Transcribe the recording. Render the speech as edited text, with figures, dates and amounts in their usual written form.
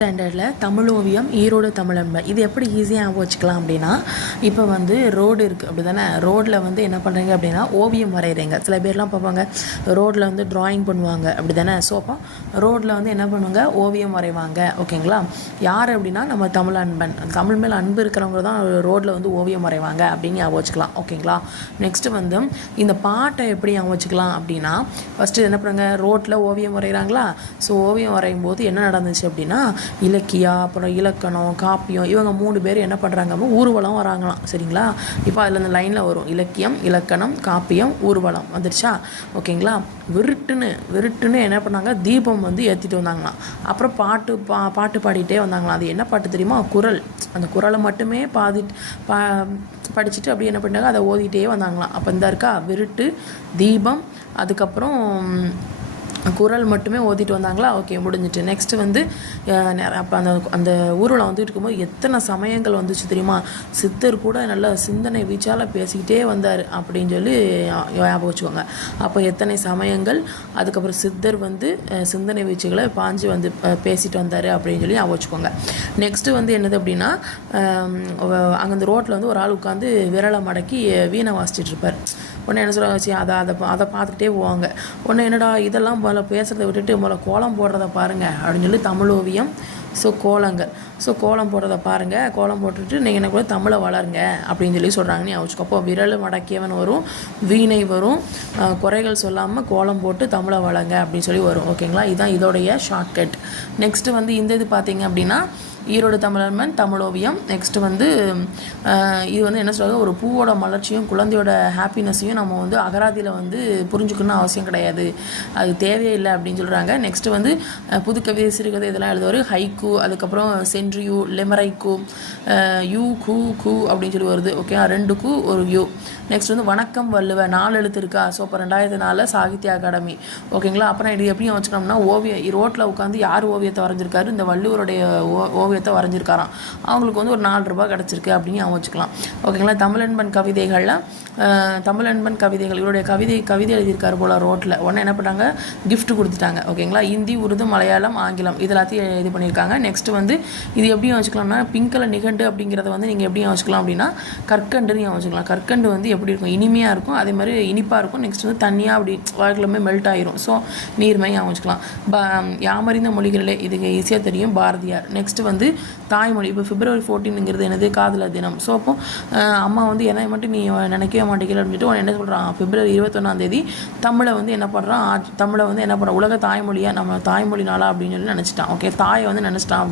ஸ்டாண்டர்டில் தமிழ் ஓவியம் ஈரோடு தமிழன்பன் இது எப்படி ஈஸியாக வச்சுக்கலாம் அப்படின்னா, இப்போ வந்து ரோடு இருக்குது அப்படி தானே. ரோட்டில் வந்து என்ன பண்ணுறீங்க அப்படின்னா ஓவியம் வரைகிறீங்க. சில பேர்லாம் பார்ப்பாங்க ரோட்டில் வந்து ட்ராயிங் பண்ணுவாங்க அப்படி தானே. ஸோ அப்போ ரோட்டில் வந்து என்ன பண்ணுவாங்க, ஓவியம் வரைவாங்க. ஓகேங்களா. யார் அப்படின்னா நம்ம தமிழ் அன்பன், தமிழ் மேல் அன்பு இருக்கிறவங்க தான் ரோட்டில் வந்து ஓவியம் வரைவாங்க அப்படின்னு ஞாபகம் வச்சுக்கலாம். ஓகேங்களா. நெக்ஸ்ட்டு வந்து இந்த பாட்டை எப்படி ஞாபகம் வச்சுக்கலாம் அப்படின்னா, ஃபஸ்ட்டு என்ன பண்ணுங்க, ரோட்டில் ஓவியம் வரைகிறாங்களா. ஸோ ஓவியம் வரையும் போது என்ன நடந்துச்சு அப்படின்னா, இலக்கியா, அப்புறம் இலக்கணம், காப்பியம், இவங்க 3 பேர் என்ன பண்ணுறாங்க அப்படின்னா ஊர்வலம் வராங்களாம். சரிங்களா. இப்போ அதில் அந்த லைனில் வரும் இலக்கியம், இலக்கணம், காப்பியம், ஊர்வலம் வந்துடுச்சா. ஓகேங்களா. விருட்டுன்னு என்ன பண்ணாங்க, தீபம் வந்து ஏற்றிட்டு வந்தாங்களாம். அப்புறம் பாட்டு பாடிட்டே வந்தாங்களாம். அது என்ன பாட்டு தெரியுமா, குறள். அந்த குறளை மட்டுமே படிச்சுட்டு அப்படியே என்ன பண்ணாங்க, அதை ஓதிட்டே வந்தாங்களாம். அப்போ இந்த இருக்கா விருட்டு, தீபம், அதுக்கப்புறம் குறள் மட்டுமே ஓதிட்டு வந்தாங்களா. ஓகே, முடிஞ்சிட்டு. நெக்ஸ்ட்டு வந்து அப்போ அந்த ஊரில் வந்துட்டு இருக்கும்போது எத்தனை சமயங்கள் வந்துச்சு தெரியுமா. சித்தர் கூட நல்ல சிந்தனை வீச்சால் பேசிக்கிட்டே வந்தார் அப்படின்னு சொல்லி ஞாபகம் வச்சுக்கோங்க. அப்போ எத்தனை சமயங்கள், அதுக்கப்புறம் சித்தர் வந்து சிந்தனை வீச்சுகளை பாஞ்சு வந்து பேசிட்டு வந்தார் அப்படின்னு சொல்லி ஞாபகம் வச்சுக்கோங்க. நெக்ஸ்ட்டு வந்து என்னது அப்படின்னா, அங்கே அந்த ரோட்டில் வந்து ஒரு ஆள் உட்காந்து விரலை மடக்கி வீணை வாசிச்சுட்டு இருப்பார். உடனே என்ன சொல்லுவாங்க, அதை பார்த்துக்கிட்டே போவாங்க. உடனே என்னடா இதெல்லாம் போல பேசுகிறத விட்டுட்டு போல கோலம் போடுறத பாருங்கள் அப்படின்னு சொல்லி தமிழ் ஓவியம். ஸோ கோலங்கள், ஸோ கோலம் போடுறத பாருங்கள், கோலம் போட்டுட்டு நீங்கள் என்ன கூட தமிழை வளருங்க அப்படின்னு சொல்லி சொல்கிறாங்கன்னு யோசிச்சுக்கோ. அப்போ விரல் மடக்கியவன் வரும், வீணை வரும், குறைகள் சொல்லாமல் கோலம் போட்டு தமிழை வளங்க அப்படின்னு சொல்லி வரும். ஓகேங்களா. இதுதான் இதோடைய ஷார்ட்கட். நெக்ஸ்ட்டு வந்து இந்த இது பார்த்தீங்க அப்படின்னா ஈரோடு தமிழன்பன் தமிழ் ஓவியம். நெக்ஸ்ட்டு வந்து இது வந்து என்ன சொல்கிறாங்க, ஒரு பூவோட மலர்ச்சியும் குழந்தையோட ஹாப்பினஸையும் நம்ம வந்து அகராதியில் வந்து புரிஞ்சுக்கணும்னு அவசியம் கிடையாது, அது தேவையே இல்லை அப்படின்னு சொல்கிறாங்க. நெக்ஸ்ட்டு வந்து புதுக்கவிதை, சிறுகதை இதெல்லாம் எழுதுவார். ஹைக்கூ, அதுக்கப்புறம் சென்ட்ரியூ, லெமரைக்கூ, யூ கூ அப்படின்னு சொல்லி வருது. ஓகே, 2 கூ 1 யூ. நெக்ஸ்ட் வந்து வணக்கம் வள்ளுவ, 4 எழுத்து இருக்கா. ஸோ அப்போ 2004 சாகித்ய அகாடமி. ஓகேங்களா. அப்புறம் இது எப்படி வச்சுக்கணும்னா, ரோட்டில் உட்காந்து யார் ஓவியத்தை வரைஞ்சிருக்காரு, இந்த வள்ளுவருடைய ஓவியத்தை வரைஞ்சிருக்காராம். அவங்களுக்கு வந்து ஒரு 4 ரூபாய் கிடச்சிருக்கு அப்படின்னு அவங்க வச்சுக்கலாம். ஓகேங்களா. தமிழன்பன் கவிதைகளில் தமிழன்பன் கவிதைகள் இவருடைய கவிதை எழுதியிருக்காரு போல் ரோட்டில். உடனே என்ன பண்ணாங்க, கிஃப்ட் கொடுத்துட்டாங்க. ஓகேங்களா. ஹிந்தி, உருது, மலையாளம், ஆங்கிலம் இது எல்லாத்தையும் இது பண்ணியிருக்காங்க. நெக்ஸ்ட்டு வந்து இது எப்படியும் வச்சுக்கலாம்னா, பிங்கல நிகண்டு அப்படிங்கிறத வந்து நீங்கள் எப்படியும் வச்சுக்கலாம் அப்படின்னா கற்கண்டுன்னு வச்சுக்கலாம். கற்கண்டு வந்து எப்படி இருக்கும், இனிமையாக இருக்கும், அதே மாதிரி இனிப்பாக இருக்கும். நெக்ஸ்ட் வந்து தண்ணியாக அப்படி வாழ்க்கையிலுமே மெல்ட் ஆயிரும். ஸோ நீர்மையாக வச்சுக்கலாம். யாமறிந்த மொழிகளிலே இதுக்கு ஈஸியாக தெரியும், பாரதியார். நெக்ஸ்ட்டு வந்து தாய்மொழி. இப்போ February 14ங்கிறது என்னது, காதலர் தினம். ஸோ அப்போ அம்மா வந்து என்னை மட்டும் நீ நினைக்கவே மாட்டேங்கிற அப்படின்ட்டு உடனே என்ன சொல்கிறான், February 21 தமிழை வந்து என்ன பண்ணுறான், தமிழை வந்து என்ன பண்ணுறான், உலக தாய்மொழியாக நம்ம தாய்மொழி நாளா அப்படின்னு சொல்லி நினச்சிட்டான். ஓகே, தாயை வந்து நினச்சிட்டான்.